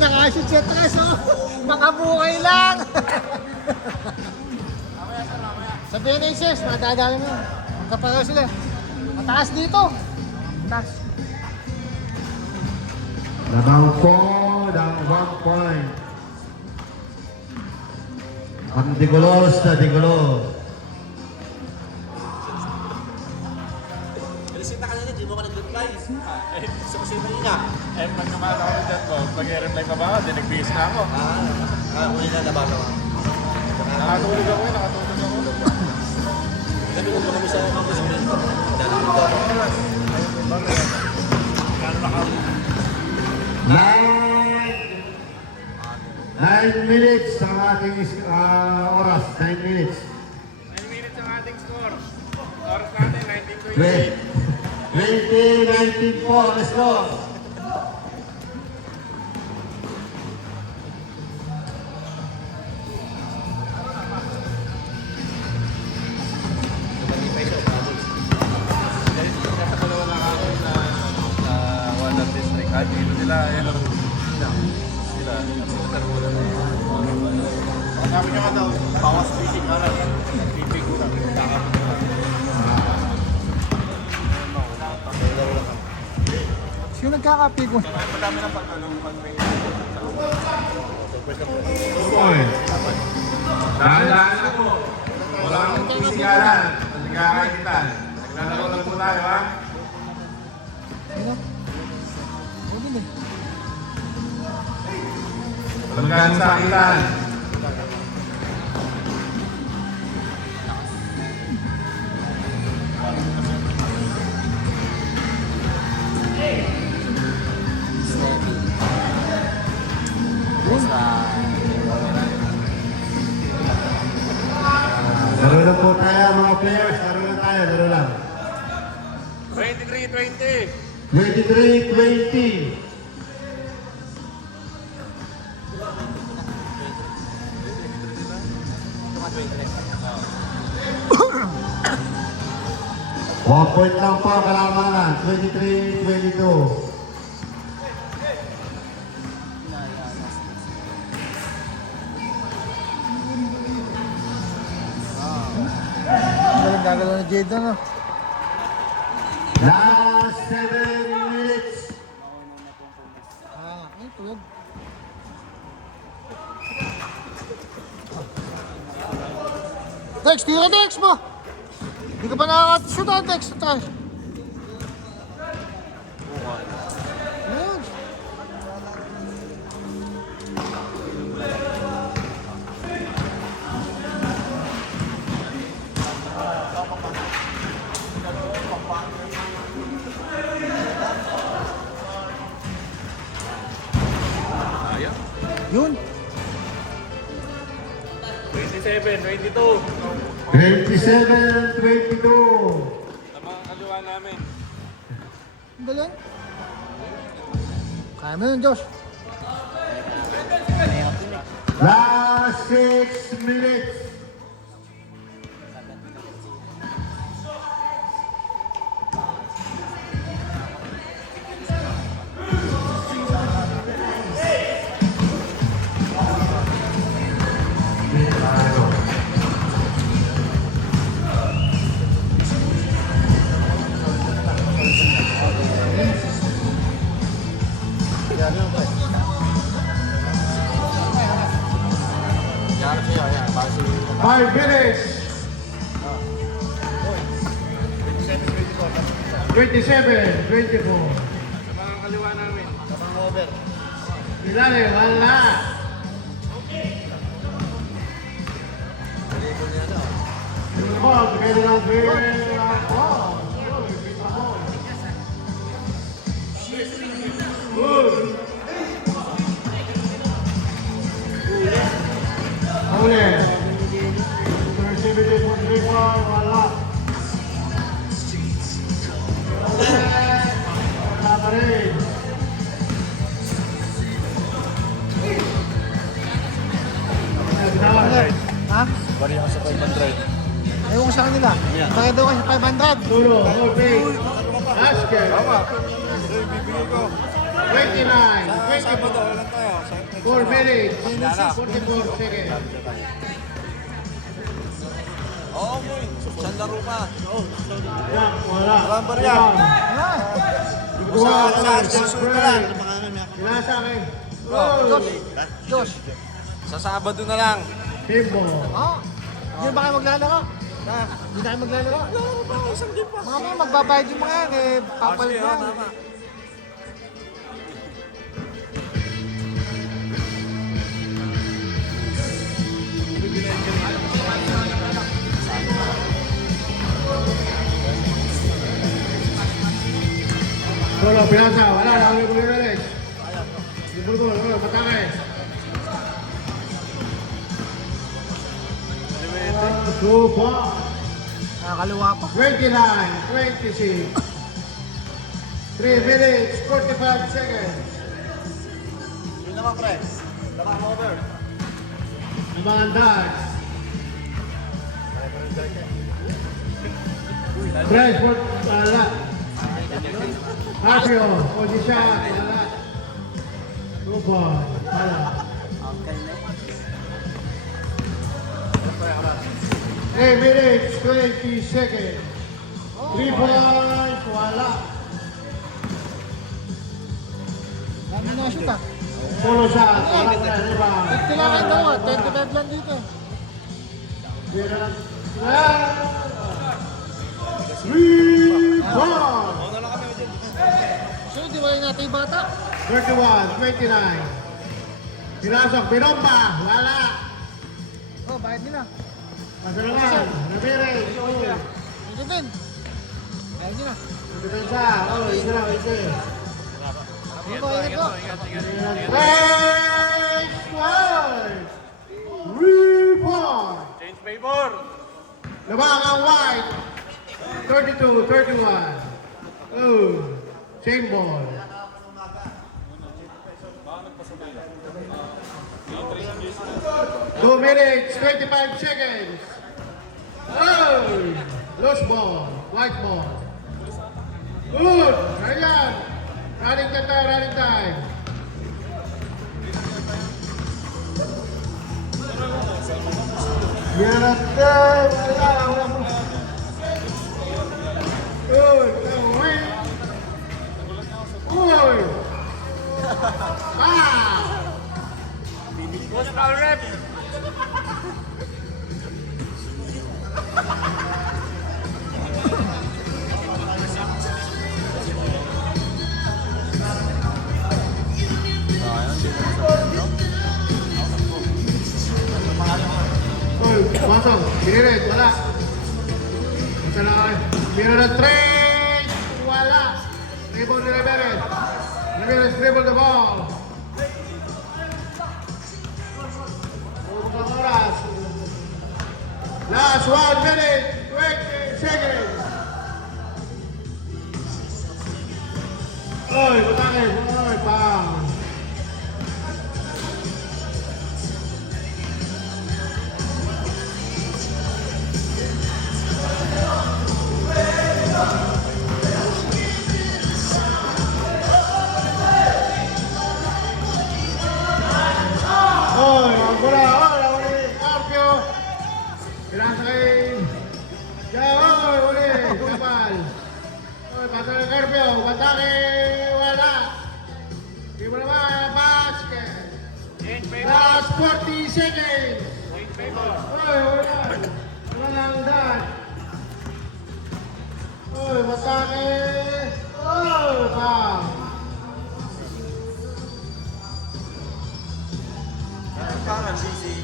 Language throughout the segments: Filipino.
nakashoot siya tres, oh. Makabuhay lang. Sa BNHS, madadala mo. Magkaparaw sila. Mataas dito. Mataas. Lamang po ng 1 point. Ang Digulos na Digulos. Elisita ka na, di mo ka nag-reply. Gusto ko sa'yo kanina. Pag naman ako dyan po, mag-reply pa ba ako? Di nag-bihis na ako. Huli na nabalo ka. Nakatulog ako eh, nakatulog ako. Sabi ko pa kami sa campus mo. Dalamig ako. Nine minutes ang ating oras. 9 minutes. 9 minutes ang ating score. Oras natin, 19:28. Great. 20, 19 po. Let's go. Nasa dalawa lang ako na Water District. At dito sila, yan o. Sila. Sabi nyo nga daw, bawas fishing ka lang. Fishing ko lang. Sino nagkakapigo? Madami ng pagtanong pag-may. Dahan-dahan na po. Walang pinisigalan. Nagkakainitan. Naglalaro lang po tayo, ha? Sino? Pwede din. Walang sakitan. Laro lang po tayo mga players. Laro lang tayo. Laro lang. 23-20. 23-20. One point lang po kalamangan. 23-22. Ang gagalaw ni Jade, no? Last 7 minutes. Ay, tulog. Dex, tira Dex mo! Hindi ka pa nakakashoot ah, Dex, sa trash. Ayun. Yun. 27-22. 27-22. Tama ang kaliwa namin. Ang galing. Kaya mo yun, Josh. Last 6 minutes. Five minutes. 27-24. Tama ang kaliwa namin. Ilalim, wala. Ball, together on three. Ball. Good. Huli. Intercepted for 3-1, wala. Wala pa rin. Ha? Bari ako sa 500. Ewan ko sa kanila. Bakit daw kasi 500? Tulo, hold base. Basket. Tama. Ito yung bibigay ko. Sabado, wala tayo. 4 minutes, Wala. 44 seconds. Oo, boy. Saan laro ka? Yan, wala. Walang barya. Susunod ka lang. Wala sa akin. Josh. Sa Sabado na lang. Timbo. Oh. Hindi ba kayo maglalaro? Hindi na kayo maglalaro? Laro pa, isang game pa. Mga magbabayad yung mga yan eh. Papalit Kasi, yan. tama. Solo, pinasa. Wala, nakakuli ko ulit. Bulbul, patake. Subo. Nakakaliwa pa. 29, 26. 3 minutes, 45 seconds. Yun naman, pre. Lamang over. Namandan. Fresh, wala. Apio, posisyon, wala. Subo, wala. 3 minutes, 20 seconds. 3 points, wala. Dami na shoot ah. Puro sa wala na, diba? 50 lang kayo daw ah. 25 lang dito eh. So, di ba yung natin yung bata? 31, 29. Pinasok, binomba, wala. Oh, bayad nila. Masalangan, Ramirez, Ito din. Bayad nila. Depensa, isa lang, isa. Ingat po, ingat po. Race, one. Report. Change favor. Labangang white, 32, 31. Oh, chain ball. Two minutes, 25 seconds. Oh, loose ball, white ball. Good, ayan. Running time, running time. Yan at good, win. Good. Ah! Boss Paul Rep. Oy, pasok. Diniret, wala. Isa na kayo. Mira na trade. Wala. Dribble ni Ramirez. Ramirez dribble the ball. Puro oras. Last 1 minute, 20 seconds. Oy, patakin. Oy, bang. Oy, ang bola. Oy, uli. Carpio. Pinasa kay... Oy, uli. Kapal. Oy, pasa kay Carpio. Batake. Wala. Di mo naman. Basket. Change favor. Last 40 seconds. Change favor. Oy, wala. Walang dad. Oy, batake. Oy, bang. Parang busy.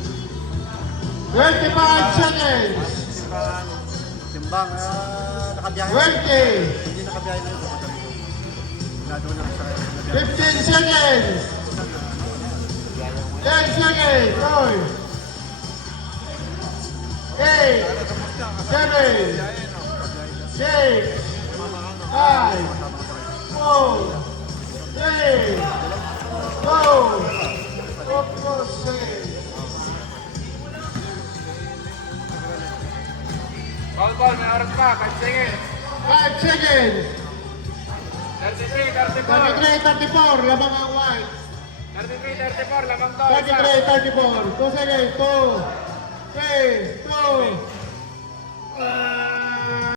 25 seconds. Timbang, nakabiyahe. 20. Hindi nakabiyahe na ito. Ginagawa lang sa 15 seconds. 10 seconds. Oy. 8, 7, 6, 5, 4, 3, 2, 6. Paul, may oras pa. 5 seconds. 5 seconds. 33-34, lamang ang white. 33-34, lamang to. 33-34, 2 seconds, 2, 3, 2.